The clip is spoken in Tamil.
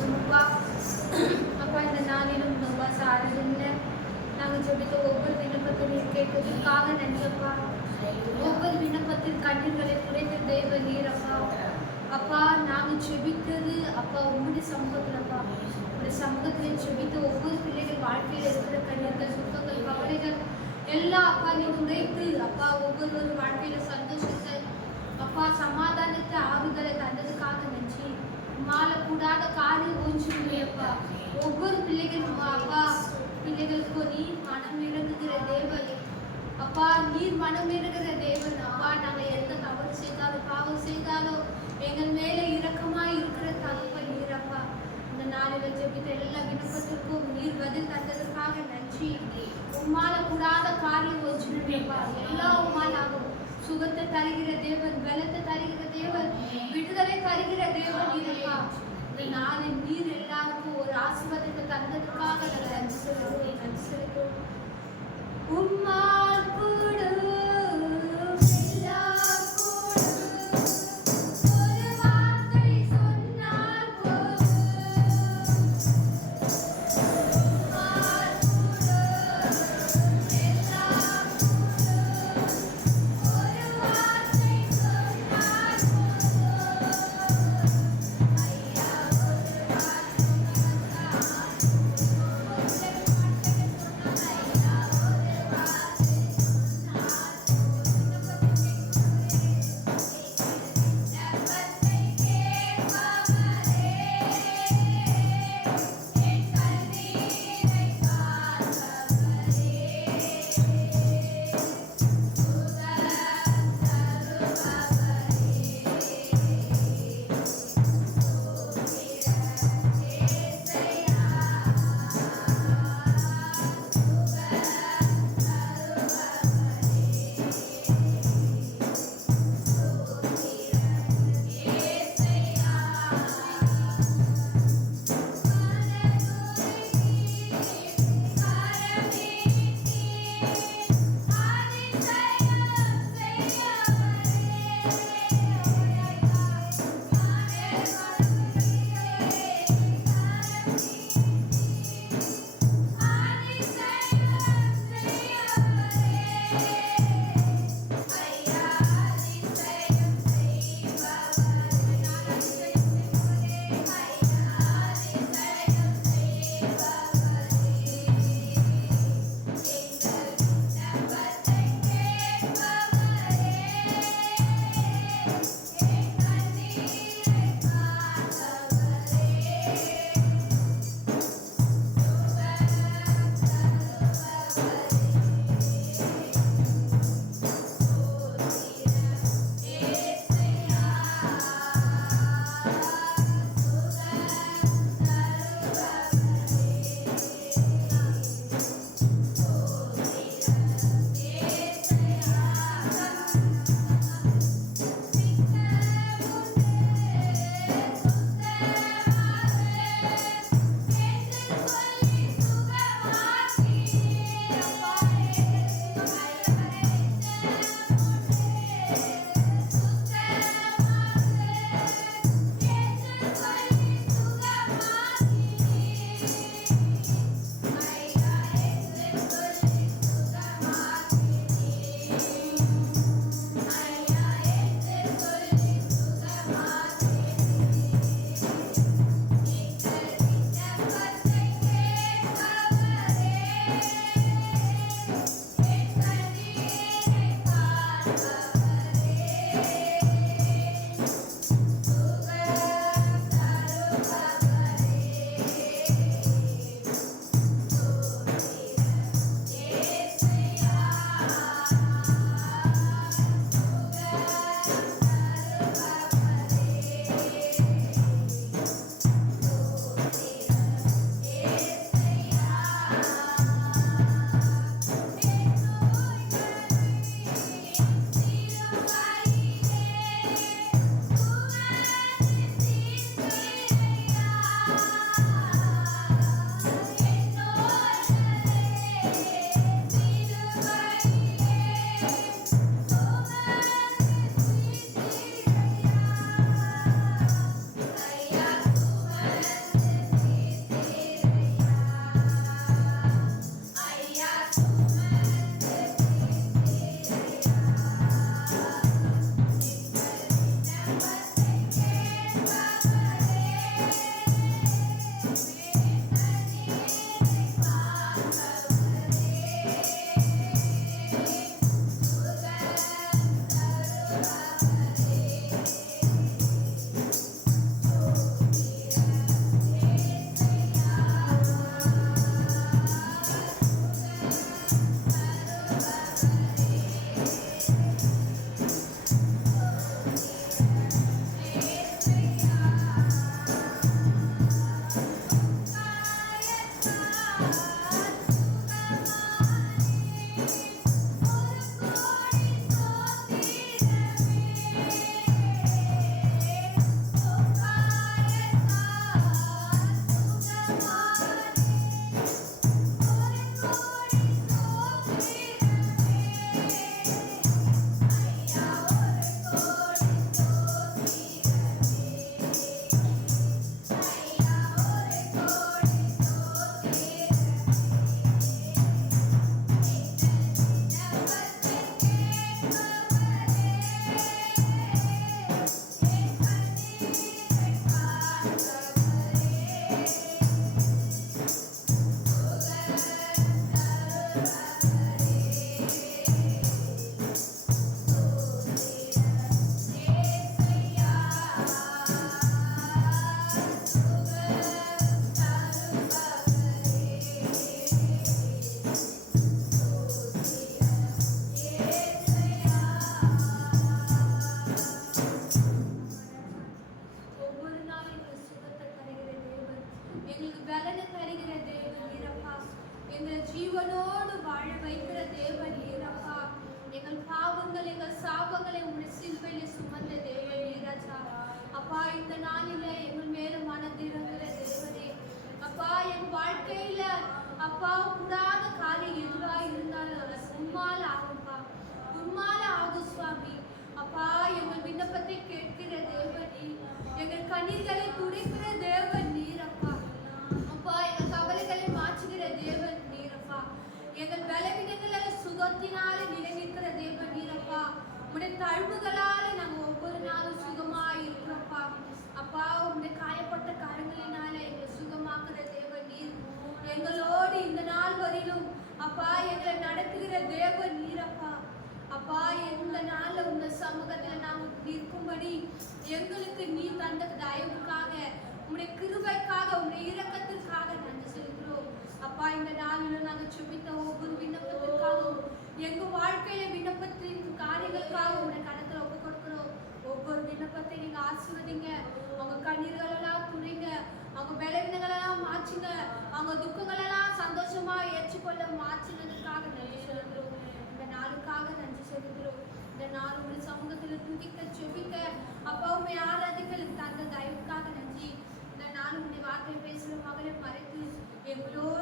ஜெபிப்பா. அப்பா இந்த நாளிலும் அப்பா சாரதில்ல நாங்கள் ஜெபித்த ஒவ்வொரு விண்ணப்பத்தையும் கேட்கறதுக்காக நன்றிப்பா. ஒவ்வொரு விண்ணப்பத்தின் கண்ணீர்களை குறைந்த தேவ நீரப்பா. அப்பா நாங்கள் ஜெபித்தது அப்பா உங்களுடைய சமூகத்திலப்பா. உங்களுடைய சமூகத்தில் ஜெபித்த ஒவ்வொரு பிள்ளைகள் வாழ்க்கையில் இருக்கிற கண்ணீர்கள் சுத்தங்கள் கவலைகள் எல்லாம் அப்பா நீங்கள் உடைத்து அப்பா ஒவ்வொரு வாழ்க்கையில சந்தோஷத்தை அப்பா சமாதானத்தை ஆறுதலை தந்ததுக்காக நன்றி. மாறக்கூடாத காரியம் ஒன்றுமையப்பா. ஒவ்வொரு பிள்ளைகளும் அப்பா பிள்ளைகளுக்கு நீர் மனம் இறங்குகிற தேவன் அப்பா. நீர் மனம் இறங்குகிற தேவன் அப்பா. நாங்கள் எந்த தவறு செய்தாலும் பாவம் செய்தாலும் எங்கள் மேலே இரக்கமாய் இருக்கிற தகப்பன் நீரப்பா. இந்த நாளில் ஜெபித்த எல்லா விண்ணப்பத்திற்கும் நீர் பதில் தந்ததற்காக நன்றி. உம்மால கூடாத காரியம் ஒன்றுமையப்பா. எல்லா உம்மால் ஆகும். சுகத்தை தருகிற தேவன், பலத்தை தருகிற தேவன், விடுதலை தருகிற தேவன் நீரப்பா. இந்த நாளில் நீர் எல்லாருக்கும் ஒரு ஆசீர்வாதத்தை தந்ததுக்காக நாங்கள் நன்றி செலுத்துவோம். உம்மால் கூட எங்களுக்கு பலனை தருகிற தேவன் நீரப்பா. எங்களை ஜீவனோடு வாழ வைக்கிற தேவன் நீரப்பா. எங்கள் பாவங்கள் எங்கள் சாபங்களை உங்களுடைய சிலுவையில் சுமந்த தேவன் நீராஜா. அப்பா, இந்த நாளில எங்கள் மேல மனதிறங்குற தேவனே அப்பா. என் வாழ்க்கையில அப்பா கூடாத காரியம் எதுவாக இருந்தாலும் உம்மால ஆகும்பா, உம்மால ஆகும் சுவாமி. அப்பா, எங்கள் விண்ணப்பத்தை கேட்கிற தேவன் நீர், எங்கள் கண்ணீர்களை துடைக்கிற தேவன் நீரப்பா. அப்பா, எங்கள் கவலைகளை மாற்றுகிற தேவன் நீரப்பா. எங்கள் பலவீனங்களை சுகத்தினால நிலைநிற்கிற தேவன் நீரப்பா. உடைய தழுவுகளால நாங்கள் ஒவ்வொரு நாளும் சுகமாய் இருக்கிறோம்ப்பா. அப்பா, உடைய காயப்பட்ட கரங்களினால எங்களை சுகமாக்குற தேவன் நீர். எங்களோடு இந்த நாள் வரையிலும் அப்பா எங்களை நடத்துகிற தேவன் நீரப்பா. அப்பா, இந்த நாள்ல உங்க சமூகத்துல நாங்கள் நிற்கும்படி எங்களுக்கு நீ தந்த தயவுக்காக, உங்களுடைய கிருபைக்காக, உங்களுடைய இரக்கத்திற்காக நன்றி செலுத்துகிறோம். அப்பா, இந்த நாளில் நாங்கள் சுபித்த ஒவ்வொரு விண்ணப்பத்திற்காகவும் எங்க வாழ்க்கையில விண்ணப்பத்தின் காரியங்களுக்காக உங்களுடைய கணத்துல ஒப்பு கொடுக்கிறோம். ஒவ்வொரு விண்ணப்பத்தை நீங்க ஆசீர்வதிங்க. அவங்க கண்ணீர்களெல்லாம் துணைங்க, அவங்க பலவீனங்களெல்லாம் மாற்றுங்க, அவங்க துக்கங்களெல்லாம் சந்தோஷமா ஏற்றுக்கொள்ள மாற்றினதுக்காக நன்றி செலுத்துகிறோம். இந்த நாளுக்காக நன்றி செலுத்துகிறோம். இந்த நாள் உங்களுடைய சமூகத்தில் துதிக்க செபிக்க அப்பா உண்மை ஆராதிக்க தந்த தயவுக்காக நன்றி. இந்த நாள் உங்களுடைய வார்த்தை பேசுகிற மகளை மறைத்து எங்களோடு